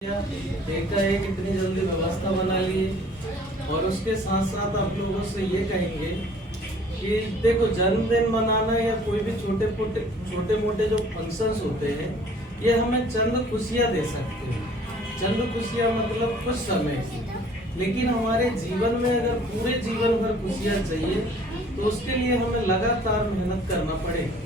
देखा है कितनी जल्दी व्यवस्था बना ली है। और उसके साथ साथ आप लोगों से ये कहेंगे कि देखो, जन्मदिन मनाना या कोई भी छोटे मोटे जो फंक्शंस होते हैं, ये हमें चंद खुशियां दे सकते हैं। चंद खुशियां मतलब कुछ समय की, लेकिन हमारे जीवन में अगर पूरे जीवन भर खुशियां चाहिए तो उसके लिए हमें लगातार मेहनत करना पड़ेगा।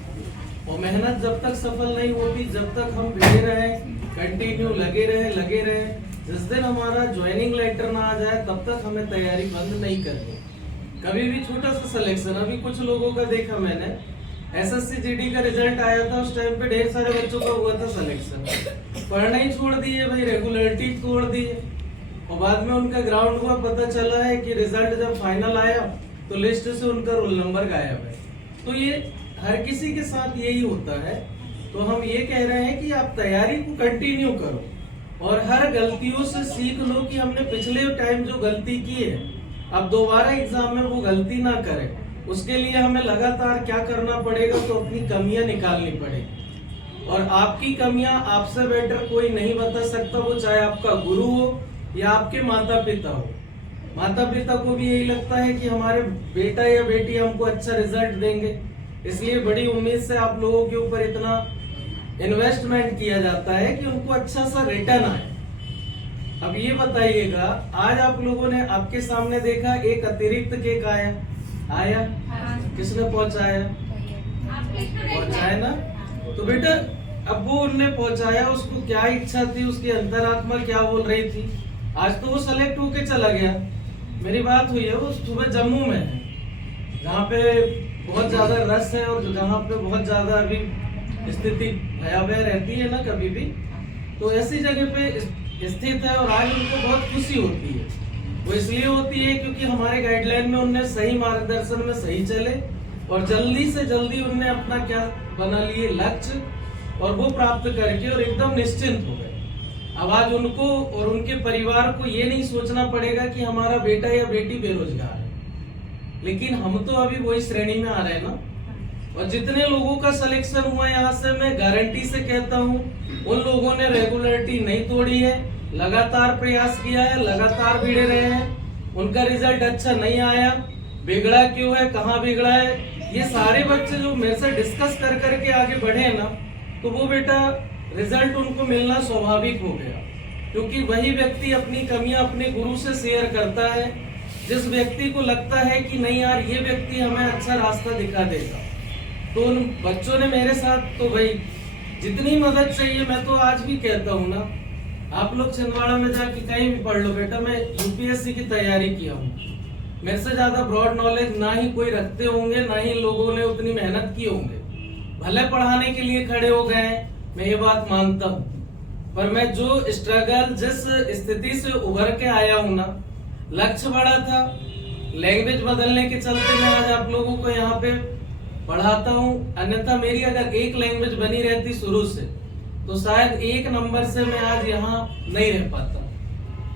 और मेहनत जब तक सफल नहीं होती, जब तक हम भिड़े रहे, कंटिन्यू लगे रहे, जिस दिन हमारा ज्वाइनिंग लेटर ना आ जाए तब तक हमें तैयारी बंद नहीं करनी। कभी भी छोटा सा सिलेक्शन, अभी कुछ लोगों का देखा मैंने, एसएससी जीडी का रिजल्ट आया था, उस टाइम पे ढेर सारे बच्चों का हुआ था सिलेक्शन, पढ़ना ही छोड़ दिए भाई, रेगुलरिटी छोड़ दिए। और बाद में उनका ग्राउंड हुआ, पता चला है कि रिजल्ट जब फाइनल आया तो लिस्ट से उनका रोल नंबर गायब है। तो ये हर किसी के साथ यही होता है। तो हम ये कह रहे हैं कि आप तैयारी को कंटिन्यू करो और हर गलतियों से सीख लो कि हमने पिछले टाइम जो गलती की है, अब दोबारा एग्जाम में वो गलती ना करें। उसके लिए हमें लगातार क्या करना पड़ेगा, तो अपनी कमियां निकालनी पड़ेगी। और आपकी कमियां आपसे बेटर कोई नहीं बता सकता, वो चाहे आपका गुरु हो या आपके माता पिता हो। माता पिता को भी यही लगता है कि हमारे बेटा या बेटी हमको अच्छा रिजल्ट देंगे, इसलिए बड़ी उम्मीद से आप लोगों के ऊपर इतना इन्वेस्टमेंट किया जाता है कि उनको अच्छा सा रिटर्न आए। अब ये बताइएगा, आज आप लोगों ने आपके सामने देखा एक अतिरिक्त केक आया किसने पहुंचाया ना? तो बेटा, अब वो उनने पहुंचाया, उसको क्या इच्छा थी, उसकी अंतरात्मा क्या बोल रही थी? आज तो वो सेलेक्ट होके चला गया। मेरी बात हुई है, वो सुबह जम्मू में है, जहाँ पे बहुत ज्यादा रस है और जहाँ पे बहुत ज्यादा अभी स्थिति भयावह रहती है ना कभी भी, तो ऐसी जगह पे स्थित है। और आज उनको बहुत खुशी होती है। वो इसलिए होती है क्योंकि हमारे गाइडलाइन में उनने सही मार्गदर्शन में सही चले और जल्दी से जल्दी उनने अपना क्या बना लिए लक्ष्य, और वो प्राप्त करके और एकदम निश्चिंत हो गए। अब आज उनको और उनके परिवार को ये नहीं सोचना पड़ेगा कि हमारा बेटा या बेटी बेरोजगार है, लेकिन हम तो अभी वही श्रेणी में आ रहे हैं ना। और जितने लोगों का सिलेक्शन हुआ यहाँ से, मैं गारंटी से कहता हूँ, उन लोगों ने रेगुलरिटी नहीं तोड़ी है, लगातार प्रयास किया है, लगातार भिड़े रहे हैं। उनका रिजल्ट अच्छा नहीं आया, बिगड़ा क्यों है, कहाँ बिगड़ा है, ये सारे बच्चे जो मेरे से डिस्कस कर करके आगे बढ़े ना, तो वो बेटा रिजल्ट उनको मिलना स्वाभाविक हो गया। क्योंकि वही व्यक्ति अपनी कमियां अपने गुरु से शेयर करता है, जिस व्यक्ति को लगता है कि नहीं यार, ये व्यक्ति हमें अच्छा रास्ता दिखा देगा। तो उन बच्चों ने मेरे साथ, तो भाई जितनी मदद चाहिए, मैं तो आज भी कहता हूँ ना, आप लोग छिंदवाड़ा में जाके कहीं भी पढ़ लो बेटा, मैं यूपीएससी की तैयारी किया हूँ। मेरे से ज्यादा ब्रॉड नॉलेज ना ही कोई रखते होंगे, ना ही लोगों ने उतनी मेहनत की होंगे। भले पढ़ाने के लिए खड़े हो गए, मैं ये बात मानता हूँ, पर मैं जो स्ट्रगल, जिस स्थिति से उभर के आया हूँ ना, लक्ष्य बड़ा था। लैंग्वेज बदलने के चलते मैं आज आप लोगों को यहाँ पे पढ़ाता हूँ, अन्यथा मेरी अगर एक लैंग्वेज बनी रहती शुरू से, तो शायद एक नंबर से मैं आज यहाँ नहीं रह पाता।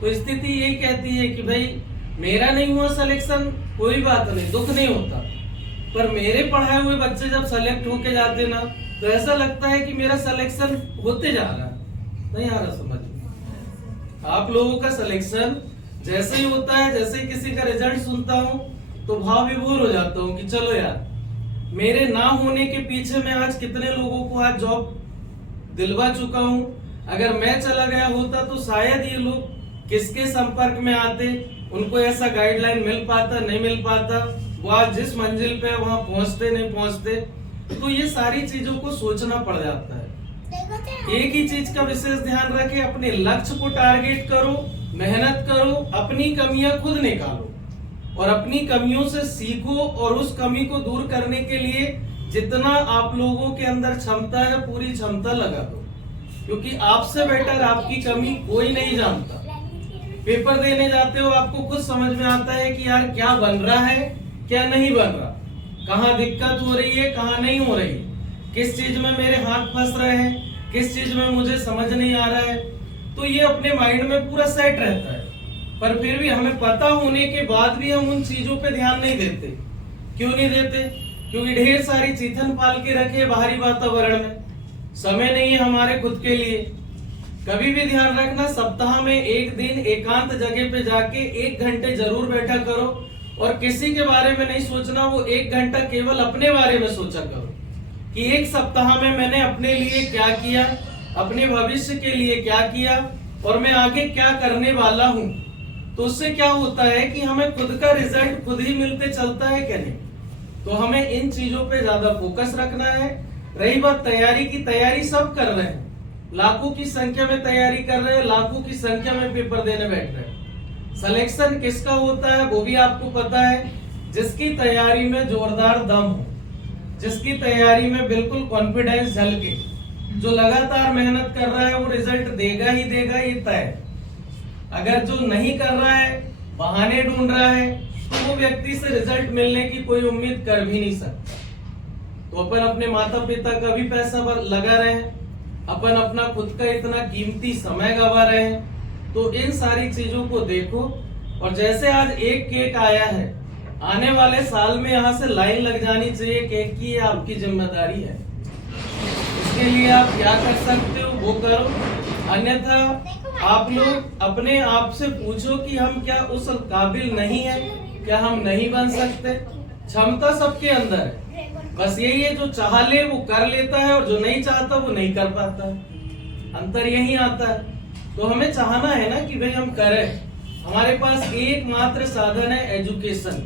तो स्थिति यही कहती है कि भाई मेरा नहीं हुआ सिलेक्शन, कोई बात नहीं, दुख नहीं होता, पर मेरे पढ़ाए हुए बच्चे जब सेलेक्ट होके जाते ना, तो ऐसा लगता है कि मेरा सिलेक्शन होते जा रहा है। नहीं आ रहा समझ में? आप लोगों का सिलेक्शन जैसे ही होता है, जैसे ही किसी का रिजल्ट सुनता हूँ, तो भाव विभोर हो जाता हूँ कि चलो यार, मेरे ना होने के पीछे मैं आज कितने लोगों को आज जॉब दिलवा चुका हूँ। अगर मैं चला गया होता तो शायद ये लोग किसके संपर्क में आते, उनको ऐसा गाइडलाइन मिल पाता, नहीं मिल पाता, वो आज जिस मंजिल पे वहां पहुंचते नहीं पहुंचते। तो ये सारी चीजों को सोचना पड़ जाता है। एक ही चीज का विशेष ध्यान रखें, अपने लक्ष्य को टारगेट करो, मेहनत करो, अपनी कमियां खुद निकालो और अपनी कमियों से सीखो, और उस कमी को दूर करने के लिए जितना आप लोगों के अंदर क्षमता है, पूरी क्षमता लगा दो, क्योंकि आपसे बेटर आपकी कमी कोई नहीं जानता। पेपर देने जाते हो, आपको खुद समझ में आता है कि यार क्या बन रहा है, क्या नहीं बन रहा, कहाँ दिक्कत हो रही है, कहाँ नहीं हो रही, किस चीज में मेरे हाथ फंस रहे हैं, किस चीज में मुझे समझ नहीं आ रहा है। तो ये अपने माइंड में पूरा सेट रहता है, पर फिर भी हमें पता होने के बाद भी हम उन चीजों पे ध्यान नहीं देते। क्यों नहीं देते? क्योंकि ढेर सारी चीथन पाल के रखे बाहरी वातावरण में, समय नहीं है हमारे खुद के लिए। कभी भी ध्यान रखना, सप्ताह में एक दिन एकांत जगह पे जाके 1 घंटे जरूर बैठा करो और किसी के बारे में नहीं सोचना। वो 1 घंटा केवल अपने बारे में सोचा करो कि एक सप्ताह में मैंने अपने लिए क्या किया, अपने भविष्य के लिए क्या किया और मैं आगे क्या करने वाला हूं। तो उससे क्या होता है कि हमें खुद का रिजल्ट खुद ही मिलते चलता है क्या नहीं। तो हमें इन चीजों पे ज्यादा फोकस रखना है। रही बात तैयारी की, तैयारी सब कर रहे हैं, लाखों की संख्या में तैयारी कर रहे हैं, लाखों की संख्या में पेपर देने बैठ रहे हैं। सिलेक्शन किसका होता है वो भी आपको पता है, जिसकी तैयारी में जोरदार दम हो, जिसकी तैयारी में बिल्कुल कॉन्फिडेंस झलके, जो लगातार मेहनत कर रहा है वो रिजल्ट देगा ही देगा, ये तय। अगर जो नहीं कर रहा है, बहाने ढूंढ रहा है, तो वो व्यक्ति से रिजल्ट मिलने की कोई उम्मीद कर भी नहीं सकता। तो अपन अपने माता पिता का भी पैसा लगा रहे हैं, अपन अपना खुद का इतना कीमती समय गवा रहे हैं। तो इन सारी चीजों को देखो। और जैसे आज एक केक आया है, आने वाले साल में यहाँ से लाइन लग जानी चाहिए केक की, ये आपकी जिम्मेदारी है। इसके लिए आप क्या कर सकते हो वो करो, अन्यथा आप लोग अपने आप से पूछो कि हम क्या उस काबिल नहीं है, क्या हम नहीं बन सकते। क्षमता सबके अंदर है, बस यही है जो चाह ले वो कर लेता है और जो नहीं चाहता वो नहीं कर पाता है। अंतर यही आता है। तो हमें चाहना है ना कि भाई हम करें। हमारे पास एकमात्र साधन है एजुकेशन,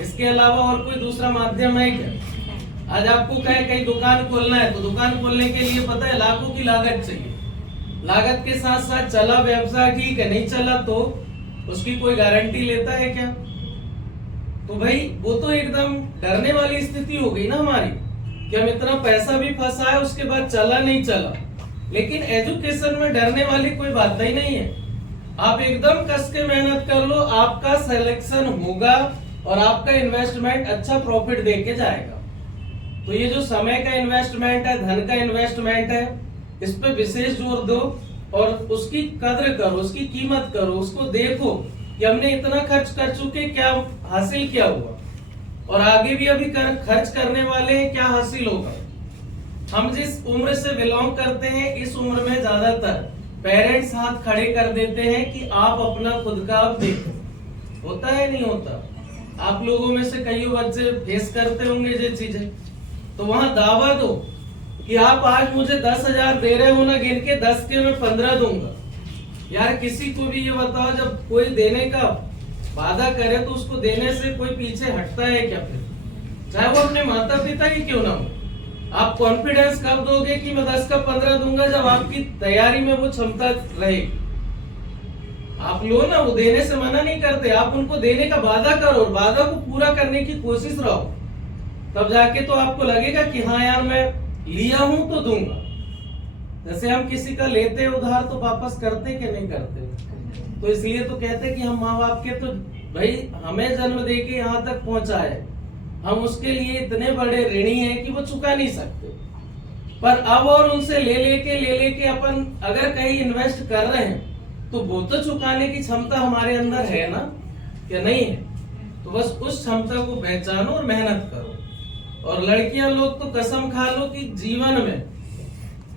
इसके अलावा और कोई दूसरा माध्यम है क्या? आज आपको कहे कहीं दुकान खोलना है तो दुकान खोलने के लिए पता है लाखों की लागत चाहिए। लागत के साथ साथ चला व्यवसाय ठीक है, नहीं चला तो उसकी कोई गारंटी लेता है क्या? तो भाई वो तो एकदम डरने वाली स्थिति हो गई ना हमारी कि हम इतना पैसा भी फंसा है, उसके बाद चला नहीं चला। लेकिन एजुकेशन में डरने वाली कोई बात ही नहीं है। आप एकदम कस के मेहनत कर लो, आपका सिलेक्शन होगा और आपका इन्वेस्टमेंट अच्छा प्रॉफिट देके जाएगा। तो ये जो समय का इन्वेस्टमेंट है, धन का इन्वेस्टमेंट है, इस पे विशेष जोर दो और उसकी कद्र करो, उसकी कीमत करो, उसको देखो कि हमने इतना खर्च कर चुके, क्या हासिल क्या हुआ और आगे भी अभी खर्च करने वाले हैं, क्या हासिल होगा। हम जिस उम्र से बिलोंग करते हैं, इस उम्र में ज्यादातर पेरेंट्स हाथ खड़े कर देते हैं कि आप अपना खुद का आप देखो। होता है नहीं होता? आप लोगों में से कई बच्चे फेस करते होंगे ये चीजें। तो वहां दावा दो कि आप आज मुझे 10,000 दे रहे हो ना, गिन के 10 के मैं 15 दूंगा। यार किसी को भी ये बताओ, जब कोई देने का वादा करे तो उसको देने से कोई पीछे हटता है क्या? फिर चाहे वो अपने माता पिता ही क्यों ना हो। आप कॉन्फिडेंस कब दोगे कि मैं 10 का 15 दूंगा? जब आपकी तैयारी में वो क्षमता रहेगी। आप लो ना, वो देने से मना नहीं करते, आप उनको देने का वादा करो और वादा को पूरा करने की कोशिश रहो, तब जाके तो आपको लगेगा कि हाँ यार मैं लिया हूं तो दूंगा। जैसे हम किसी का लेते उधार तो वापस करते कि नहीं करते? तो इसलिए तो कहते कि हम माँ बाप के, तो भाई हमें जन्म देके यहाँ तक पहुंचाए, हम उसके लिए इतने बड़े ऋणी हैं कि वो चुका नहीं सकते। पर अब और उनसे ले लेके अपन अगर कहीं इन्वेस्ट कर रहे हैं तो वो तो चुकाने की क्षमता हमारे अंदर है ना, क्या नहीं है? तो बस उस क्षमता को पहचानो और मेहनत करो। और लड़कियां लोग तो कसम खा लो कि जीवन में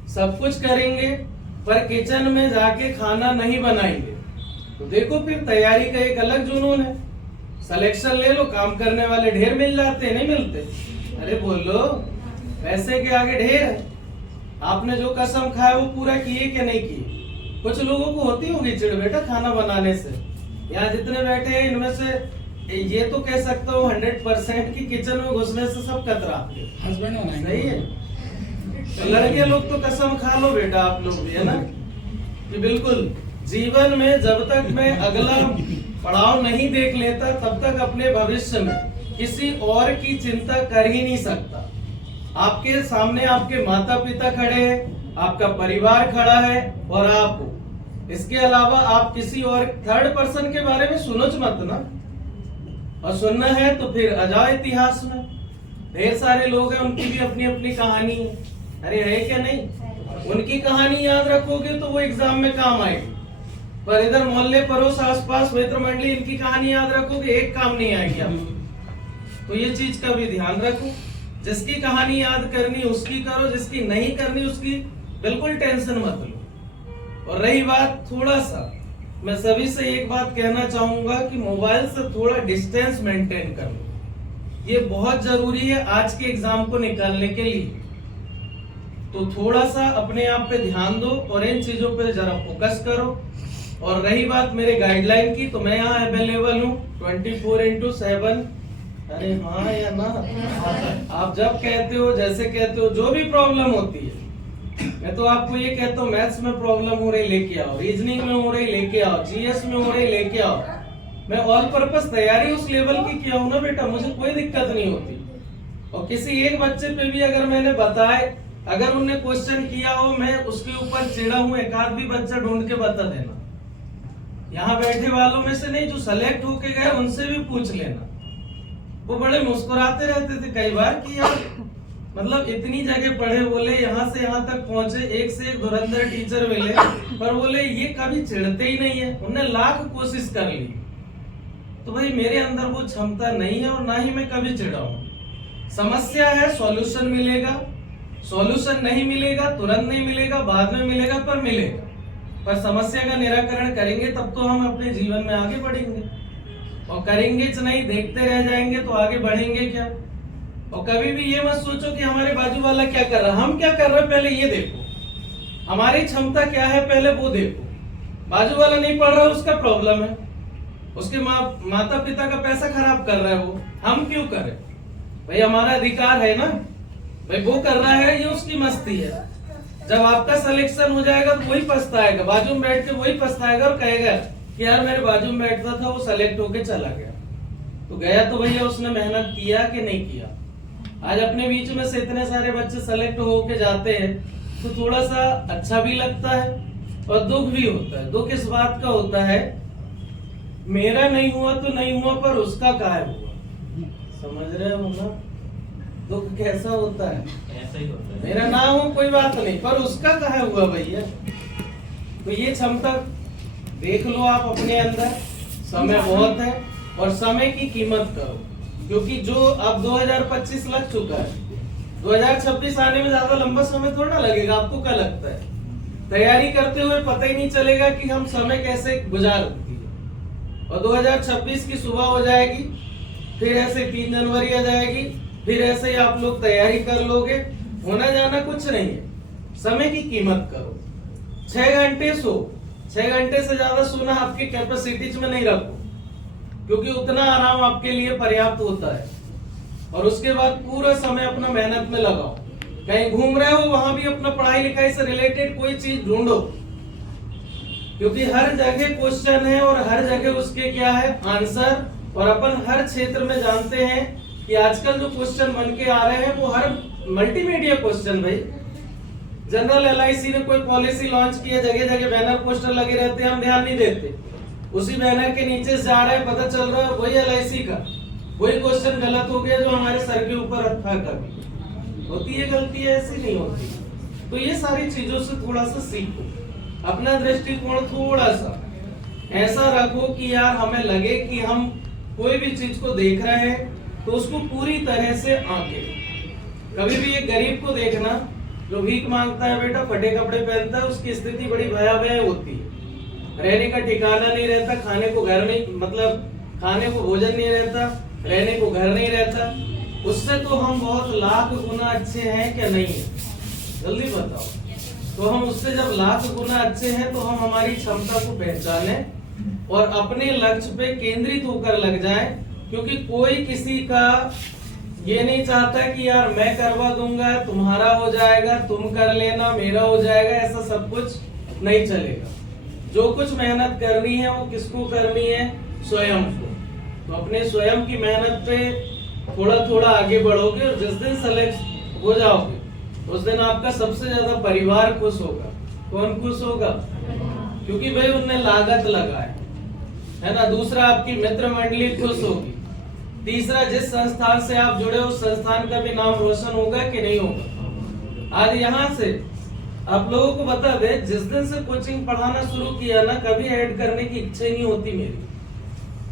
सब कुछ करेंगे पर किचन में जाके खाना नहीं बनाएंगे। तो देखो फिर तैयारी का एक अलग जुनून है। सिलेक्शन ले लो, काम करने वाले ढेर मिल जाते हैं, नहीं मिलते? अरे बोलो, पैसे के आगे ढेर है। आपने जो कसम खाया वो पूरा किए कि नहीं किए? कुछ लोगों को होती होगी चिढ़ बेटा खाना बनाने से। यहाँ जितने बैठे हैं इनमें से ये तो कह सकता हूँ 100% की किचन में घुसने से सब कतराते हैं। हस्बैंड होना सही है। तो लड़के लोग तो कसम खा लो बेटा, आप लोग भी, है ना, कि बिल्कुल जीवन में जब तक मैं अगला पड़ाव नहीं देख लेता तब तक अपने भविष्य में किसी और की चिंता कर ही नहीं सकता। आपके सामने आपके माता पिता खड़े हैं, आपका परिवार खड़ा है और आप, इसके अलावा आप किसी और थर्ड पर्सन के बारे में सुनो मत ना। और सुनना है तो फिर आ जाओ इतिहास में, ढेर सारे लोग हैं, उनकी भी अपनी अपनी कहानी है। अरे है क्या नहीं? उनकी कहानी याद रखोगे तो वो एग्जाम में काम आएगी। पर इधर मोहल्ले पड़ोस आसपास मित्र मंडली, इनकी कहानी याद रखोगे एक काम नहीं आएगी आपको। तो ये चीज का भी ध्यान रखो। जिसकी कहानी याद करनी उसकी करो, जिसकी नहीं करनी उसकी बिल्कुल टेंशन मत लो। और रही बात थोड़ा सा, मैं सभी से एक बात कहना चाहूंगा कि मोबाइल से थोड़ा डिस्टेंस मेंटेन कर लो, ये बहुत जरूरी है आज के एग्जाम को निकालने के लिए। तो थोड़ा सा अपने आप पे ध्यान दो और इन चीजों पे जरा फोकस करो। और रही बात मेरे गाइडलाइन की, तो मैं यहाँ अवेलेबल हूँ 24/7। अरे हाँ या ना, आप जब कहते हो, जैसे कहते हो, जो भी प्रॉब्लम होती है, मैं तो आपको ये कहता हूँ मैथ्स में प्रॉब्लम हो रही लेके आओ, रीजनिंग में हो रही लेके आओ, जीएस में हो रही लेके आओ। मैं ऑल पर्पस तैयारी उस लेवल की किया हूँ ना बेटा, मुझे कोई दिक्कत नहीं होती। और किसी एक बच्चे पे भी अगर मैंने बताए, अगर उनने क्वेश्चन किया हो, मैं उसके ऊपर चिड़ा हूँ, एक आध भी बच्चा ढूंढ के बता देना। यहाँ बैठे वालों में से नहीं, जो सेलेक्ट होके गए उनसे भी पूछ लेना। वो बड़े मुस्कुराते रहते थे कई बार कि यार मतलब इतनी जगह पढ़े, बोले यहाँ से यहाँ तक पहुंचे, एक से एक धुरंधर टीचर मिले, पर बोले ये कभी चिढ़ते ही नहीं है, उन्हें लाख कोशिश कर ली। तो भाई मेरे अंदर वो क्षमता नहीं है और ना ही मैं कभी चिढ़ा हूँ। समस्या है, सॉल्यूशन मिलेगा, सॉल्यूशन नहीं मिलेगा, तुरंत नहीं मिलेगा, बाद में मिलेगा, पर मिलेगा। पर समस्या का निराकरण करेंगे तब तो हम अपने जीवन में आगे बढ़ेंगे, और करेंगे नहीं, देखते रह जाएंगे तो आगे बढ़ेंगे क्या। और कभी भी ये मत सोचो कि हमारे बाजू वाला क्या कर रहा है, हम क्या कर रहे हैं पहले ये देखो, हमारी क्षमता क्या है पहले वो देखो। बाजू वाला नहीं पढ़ रहा, उसका प्रॉब्लम है, उसके माता पिता का पैसा खराब कर रहा है वो, हम क्यों करें भाई, हमारा अधिकार है ना भाई। वो कर रहा है, ये उसकी मस्ती है। जब आपका सिलेक्शन हो जाएगा तो वही पछताएगा, बाजू में बैठ के वही पछताएगा और कहेगा कि यार मेरे बाजू में बैठता था, वो सेलेक्ट होके चला गया। तो गया तो भैया उसने मेहनत किया कि नहीं किया। आज अपने बीच में से इतने सारे बच्चे सेलेक्ट होके जाते हैं तो थोड़ा सा अच्छा भी लगता है और दुख भी होता है। दुख इस बात का होता है, मेरा नहीं हुआ तो नहीं हुआ, पर उसका काहे हुआ, समझ रहे हो ना। दुख कैसा होता है, ऐसा ही होता है, मेरा ना हो कोई बात नहीं, पर उसका काहे हुआ भैया। तो ये क्षमता देख लो आप अपने अंदर, समय बहुत है और समय की कीमत करो, क्योंकि जो अब 2025 लग चुका है, 2026 आने में ज्यादा लंबा समय थोड़ा लगेगा। आपको क्या लगता है, तैयारी करते हुए पता ही नहीं चलेगा कि हम समय कैसे गुजार दिए। और 2026 की सुबह हो जाएगी, फिर ऐसे 3 जनवरी आ जाएगी, फिर ऐसे ही आप लोग तैयारी कर लोगे। होना जाना कुछ नहीं है, समय की कीमत करो। 6 घंटे सो, 6 घंटे से ज्यादा सोना आपकी कैपेसिटीज में नहीं रखो, क्योंकि उतना आराम आपके लिए पर्याप्त होता है। और उसके बाद पूरा समय अपना मेहनत में लगाओ। कहीं घूम रहे हो, वहां भी अपना पढ़ाई लिखाई से रिलेटेड कोई चीज ढूंढो, क्योंकि हर जगह क्वेश्चन है और हर जगह उसके क्या है आंसर। और अपन हर क्षेत्र में जानते हैं कि आजकल जो क्वेश्चन बन के आ रहे हैं वो हर मल्टीमीडिया क्वेश्चन। भाई जनरल LIC ने कोई पॉलिसी लॉन्च की है, जगह जगह बैनर पोस्टर लगे रहते हैं, हम ध्यान नहीं देते। उसी बैनर के नीचे से जा रहे हैं, पता चल रहा है वही LIC का वही क्वेश्चन गलत हो गया जो हमारे सर के ऊपर रखा। कभी होती है गलती, ऐसी नहीं होती। तो ये सारी चीजों से थोड़ा सा सीखो, अपना दृष्टिकोण थोड़ा सा ऐसा रखो कि यार हमें लगे कि हम कोई भी चीज को देख रहे हैं तो उसको पूरी तरह से आंके। कभी भी एक गरीब को देखना जो भीख मांगता है बेटा, फटे कपड़े पहनता है, उसकी स्थिति बड़ी भयावह होती है। रहने का ठिकाना नहीं रहता, खाने को घर नहीं, मतलब खाने को भोजन नहीं रहता, रहने को घर नहीं रहता। उससे तो हम बहुत लाख गुना अच्छे हैं क्या नहीं है, जल्दी बताओ। तो हम उससे जब लाख गुना अच्छे हैं तो हम हमारी क्षमता को पहचाने और अपने लक्ष्य पे केंद्रित होकर लग जाएं, क्योंकि कोई किसी का ये नहीं चाहता कि यार मैं करवा दूंगा, तुम्हारा हो जाएगा, तुम कर लेना, मेरा हो जाएगा। ऐसा सब कुछ नहीं चलेगा। जो कुछ मेहनत करनी है वो किसको करनी है, स्वयं को। तो अपने स्वयं की मेहनत पे थोड़ा थोड़ा आगे बढ़ोगे और जिस दिन सेलेक्ट हो जाओगे उस दिन आपका सबसे ज्यादा परिवार खुश होगा। कौन खुश होगा, क्योंकि भाई उनने लागत लगाए है ना। दूसरा आपकी मित्र मंडली खुश होगी। तीसरा जिस संस्थान से आप जुड़े उस संस्थान का भी नाम रोशन होगा कि नहीं होगा। आज यहाँ से आप लोगों को बता दे, जिस दिन से कोचिंग पढ़ाना शुरू किया ना, कभी ऐड करने की इच्छा ही नहीं होती मेरी।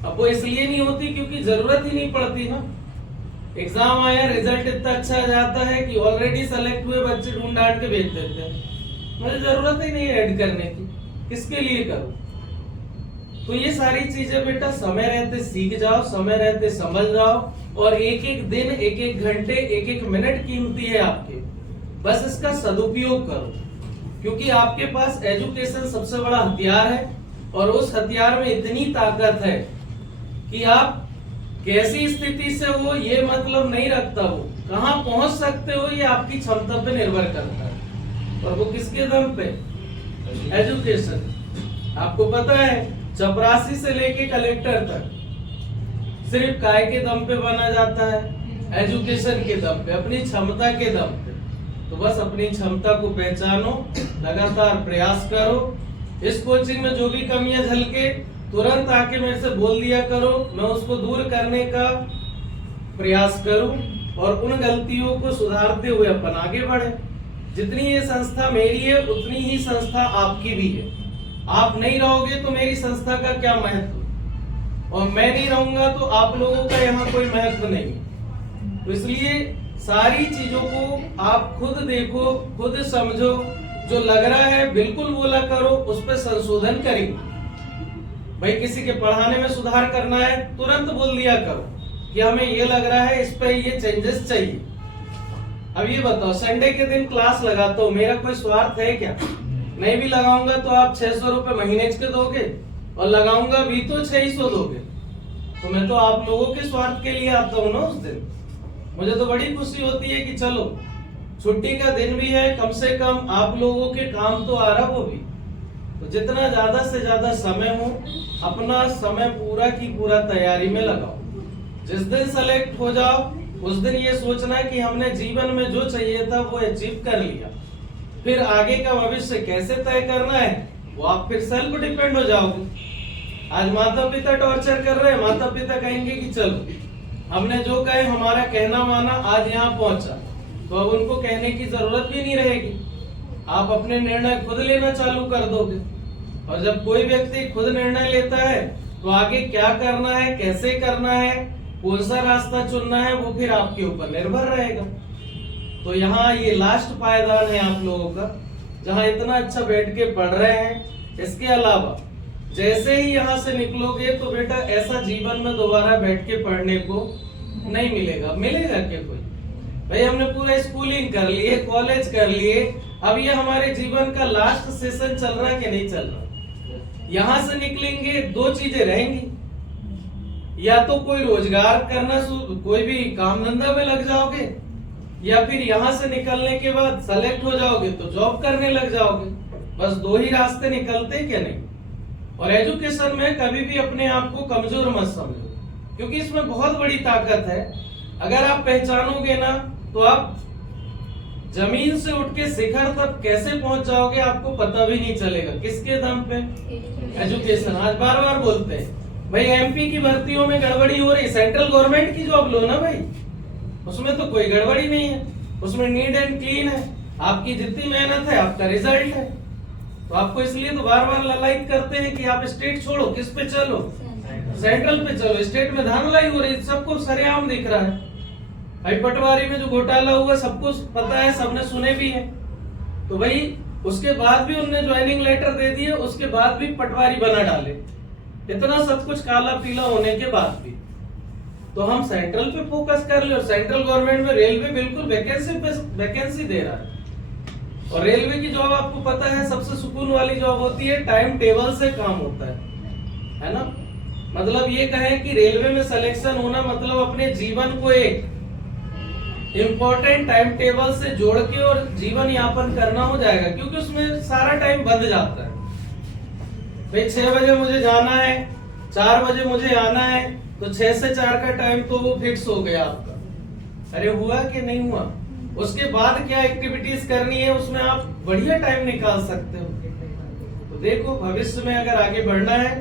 अब वो इसलिए नहीं होती क्योंकि जरूरत ही नहीं पड़ती ना। एग्जाम आया, रिजल्ट इतना अच्छा आ जाता है कि ऑलरेडी सेलेक्ट हुए बच्चे ढूंढ डांट के भेज देते हैं। मुझे जरूरत ही नहीं है ऐड करने की। किसके लिए करूं? तो ये सारी चीजें बेटा समय रहते सीख जाओ, समय रहते समझ जाओ, और एक एक दिन, एक एक घंटे, एक एक मिनट कीमती है आपके, बस इसका सदुपयोग करो, क्योंकि आपके पास एजुकेशन सबसे बड़ा हथियार है, और उस हथियार में इतनी ताकत है कि आप कैसी स्थिति से हो ये मतलब नहीं रखता, हो कहां पहुंच सकते हो ये आपकी क्षमता पे निर्भर करता है। और वो किसके दम पे? एजुकेशन। आपको पता है चपरासी से लेके कलेक्टर तक सिर्फ काय के दम पे बना जाता है? एजुकेशन के दम पे, अपनी क्षमता के दम पे। तो बस अपनी क्षमता को पहचानो, लगातार प्रयास करो। इस कोचिंग में जो भी कमियां झलके तुरंत आके मेरे से बोल दिया करो, मैं उसको दूर करने का प्रयास करूं, और उन गलतियों को सुधारते हुए अपन आगे बढ़े। जितनी ये संस्था मेरी है उतनी ही संस्था आपकी भी है। आप नहीं रहोगे तो मेरी संस्था का क्या महत्व, और मैं नहीं रहूंगा तो आप लोगों का यहाँ कोई महत्व नहीं। तो इसलिए सारी चीजों को आप खुद देखो, खुद समझो, जो लग रहा है बिल्कुल बोला करो, उस पर संशोधन करेंगे। भाई किसी के पढ़ाने में सुधार करना है, तुरंत बोल दिया करो कि हमें ये लग रहा है, इस पे ये चेंजेस चाहिए। अब ये बताओ, संडे के दिन क्लास लगाता हूँ, मेरा कोई स्वार्थ है क्या? नहीं भी लगाऊंगा तो आप 600 रुपए महीने के दोगे, और लगाऊंगा भी तो 600 दोगे। तो मैं तो आप लोगों के स्वार्थ के लिए आता हूँ ना उस दिन। मुझे तो बड़ी खुशी होती है कि चलो छुट्टी का दिन भी है, कम से कम आप लोगों के काम तो आ रहा वो भी। तो जितना ज्यादा से ज्यादा समय हो, अपना समय पूरा की पूरा तैयारी में लगाओ। जिस दिन सेलेक्ट हो जाओ उस दिन ये सोचना है कि हमने जीवन में जो चाहिए था वो अचीव कर लिया। फिर आगे का भविष्य कैसे तय करना है वो आप फिर सेल्फ डिपेंड हो जाओगे। आज माता पिता टॉर्चर कर रहे हैं, माता पिता कहेंगे कि चलो हमने जो कहे, हमारा कहना माना, आज यहाँ पहुंचा, तो अब उनको कहने की जरूरत भी नहीं रहेगी। आप अपने निर्णय खुद लेना चालू कर दोगे, और जब कोई व्यक्ति खुद निर्णय लेता है तो आगे क्या करना है, कैसे करना है, कौन सा रास्ता चुनना है, वो फिर आपके ऊपर निर्भर रहेगा। तो यहाँ ये लास्ट पायदान है आप लोगों का, जहाँ इतना अच्छा बैठ के पढ़ रहे हैं। इसके अलावा जैसे ही यहाँ से निकलोगे तो बेटा ऐसा जीवन में दोबारा बैठ के पढ़ने को नहीं मिलेगा। मिलेगा क्या कोई? भाई हमने पूरा स्कूलिंग कर लिए, कॉलेज कर लिए, अब ये हमारे जीवन का लास्ट सेशन चल रहा है कि नहीं चल रहा? यहाँ से निकलेंगे दो चीजें रहेंगी, या तो कोई रोजगार करना, कोई भी काम धंधा में लग जाओगे, या फिर यहाँ से निकलने के बाद सेलेक्ट हो जाओगे तो जॉब करने लग जाओगे। बस दो ही रास्ते निकलते क्या नहीं। और एजुकेशन में कभी भी अपने आप को कमजोर मत समझो, क्योंकि इसमें बहुत बड़ी ताकत है। अगर आप पहचानोगे ना तो आप जमीन से उठ के शिखर तक कैसे पहुंच जाओगे आपको पता भी नहीं चलेगा। किसके दम पे? एजुकेशन। आज बार बार बोलते हैं भाई एमपी की भर्तियों में गड़बड़ी हो रही, सेंट्रल गवर्नमेंट की जॉब लो ना भाई, उसमें तो कोई गड़बड़ी नहीं है, उसमें नीट एंड क्लीन है, आपकी जितनी मेहनत है आपका रिजल्ट है। तो आपको इसलिए तो बार बार ललायत करते हैं कि आप स्टेट छोड़ो, किस पे चलो? सेंट्रल पे चलो। स्टेट में धांधलाई हो रही, सबको सरेआम दिख रहा है। भाई पटवारी में जो घोटाला हुआ सबको पता है, सबने सुने भी है। तो भाई उसके बाद भी उन्होंने ज्वाइनिंग लेटर दे दिए, उसके बाद भी पटवारी बना डाले, इतना सब कुछ काला पीला होने के बाद भी। तो हम सेंट्रल पे फोकस कर ले, और सेंट्रल गवर्नमेंट में रेलवे बिल्कुल वैकेंसी दे रहा है। और रेलवे की जॉब आपको पता है सबसे सुकून वाली जॉब होती है, टाइम टेबल से काम होता है ना। मतलब ये कहें कि रेलवे में सिलेक्शन होना मतलब अपने जीवन को एक इम्पोर्टेंट टाइम टेबल से जोड़ के और जीवन यापन करना हो जाएगा, क्योंकि उसमें सारा टाइम बंद जाता है। भाई 6 बजे मुझे जाना है, 4 बजे मुझे आना है, तो 6 से 4 का टाइम तो वो फिक्स हो गया आपका। अरे हुआ कि नहीं हुआ? उसके बाद क्या एक्टिविटीज करनी है उसमें आप बढ़िया टाइम निकाल सकते हो। तो देखो भविष्य में अगर आगे बढ़ना है,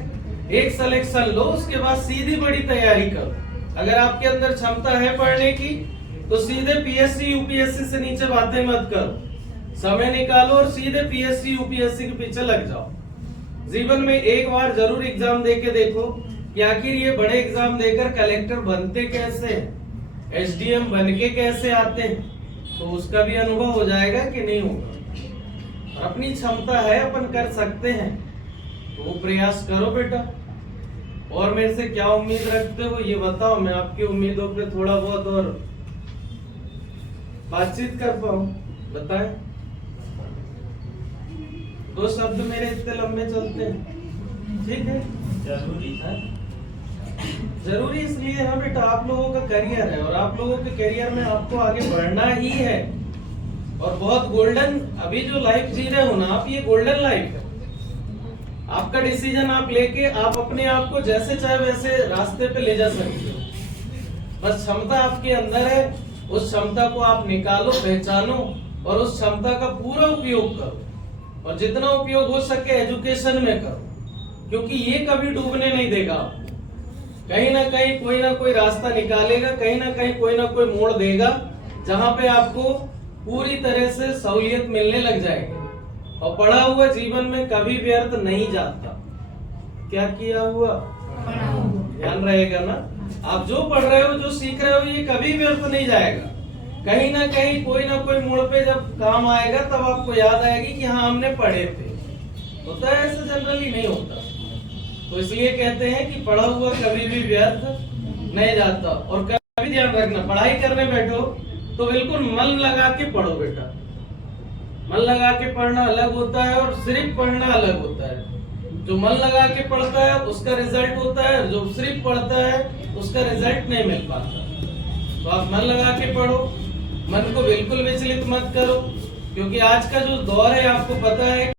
एक सिलेक्शन लो, उसके बाद सीधी बड़ी तैयारी करो। अगर आपके अंदर क्षमता है पढ़ने की तो सीधे पीएससी यूपीएससी से नीचे बातें मत करो, समय निकालो और सीधे पीएससी यूपीएससी के पीछे लग जाओ। जीवन में एक बार जरूर एग्जाम दे के देखो कि आखिर ये बड़े एग्जाम देकर कलेक्टर बनते कैसे हैं, एसडीएम बन के कैसे आते हैं, तो उसका भी अनुभव हो जाएगा कि नहीं होगा। और अपनी क्षमता है, अपन कर सकते हैं, तो वो प्रयास करो बेटा। और मेरे से क्या उम्मीद रखते हो ये बताओ, मैं आपकी उम्मीदों पे थोड़ा बहुत और बातचीत कर पाऊं, बताएं। 2 शब्द मेरे इतने लंबे चलते हैं, ठीक है? जरूरी है जरूरी इसलिए है बेटा, आप लोगों का करियर है और आप लोगों के करियर में आपको आगे बढ़ना ही है। और बहुत गोल्डन अभी जो लाइफ जी रहे हो ना आप, ये गोल्डन लाइफ है। आपका डिसीजन आप लेके आप अपने आप को जैसे चाहे वैसे रास्ते पे ले जा सकते हो। बस क्षमता आपके अंदर है, उस क्षमता को आप निकालो, पहचानो और उस क्षमता का पूरा उपयोग करो। और जितना उपयोग हो सके एजुकेशन में करो, क्योंकि ये कभी डूबने नहीं देगा आपको। कहीं ना कहीं कोई ना कोई रास्ता निकालेगा, कहीं ना कहीं कोई ना कोई मोड़ देगा, जहां पे आपको पूरी तरह से सहूलियत मिलने लग जाएगी। और पढ़ा हुआ जीवन में कभी व्यर्थ नहीं जाता। क्या किया हुआ ध्यान रहेगा ना। आप जो पढ़ रहे हो, जो सीख रहे हो, ये कभी व्यर्थ नहीं जाएगा। कहीं ना कहीं कोई ना कोई मोड़ पे जब काम आएगा तब आपको याद आएगी कि हाँ हमने पढ़े थे। होता है ऐसा? जनरली नहीं होता। तो इसलिए कहते हैं कि पढ़ा हुआ कभी भी व्यर्थ नहीं जाता। और कभी ध्यान रखना, पढ़ाई करने बैठो तो बिल्कुल मन लगा के पढ़ो बेटा। मन लगा के पढ़ना अलग होता है और सिर्फ पढ़ना अलग होता है। जो मन लगा के पढ़ता है उसका रिजल्ट होता है, जो सिर्फ पढ़ता है उसका रिजल्ट नहीं मिल पाता। तो आप मन लगा के पढ़ो, मन को बिल्कुल विचलित मत करो, क्योंकि आज का जो दौर है आपको पता है